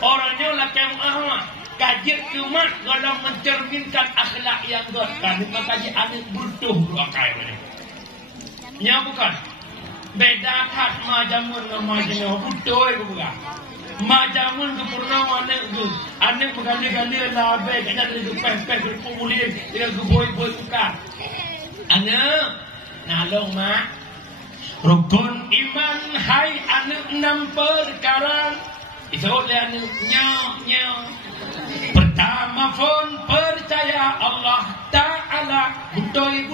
Orangnya laki Ahmad kajian cuma kalau mencerminkan akhlak yang god. Kami mengkaji anak butuh dua kali. Ya bukan. Beda kat majamun dengan majamun butuh itu bukan. Majamun ke purnama anak bergali-gali labe kena dari pes-pes berpumulir dengan geboi-boi bukan. Anak nalong mak rukun iman hai anak 6 perkara itu oleh anaknya. Pertama pun percaya Allah Ta'ala butoy.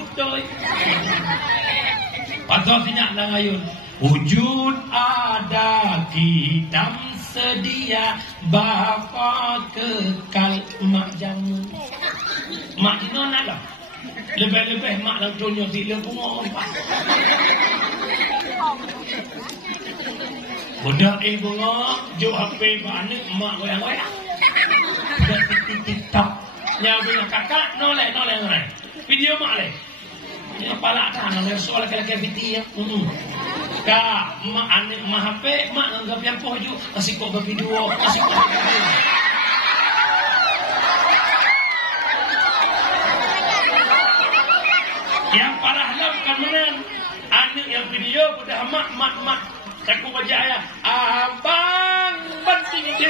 Patut tinyak langayun wujud ada kitam sedia bapa kekal mak jamu. Mak dino nak lah. Lebih-lebih mak lang tunyo sila bunga. Budak bunga jo HP balik mak goyang-goyang. TikTok. Nya bilang kakak noleh. Video mak leh. Ni pala tangan le soal kala-kala video. Ka mak anik mak HP mak anggap yang poju kasih kok video, kasih kok video. Yang parah lah bukan menang. Anak yang video udah mak. Aku baca ayat. Abang penting dia.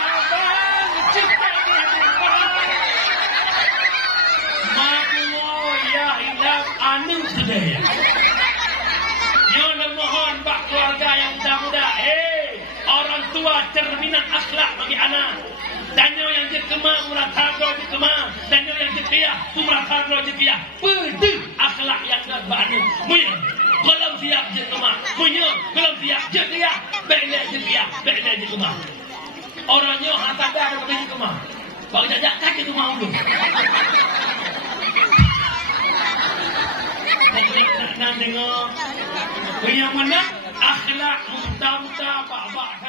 Abang cipta dia. Makmu ya ilah anak sudah ya. Yang mohon pak keluarga yang muda-muda. Orang tua cerminan akhlak bagi anak. Danyo yang jekema muratagro jekema. Danyo yang jekia muratagro jekia. Pedih akhlak yang berbanu. Muya. Kalau siap jekema. Muya. Kalau siap jekia. Bele jekia. Bele jekema. Orangnya hantar dah ke jekema. Bagi jajak kaki jekema dulu. Nak dengar. Yang mana akhlak muda-muda bak-bak.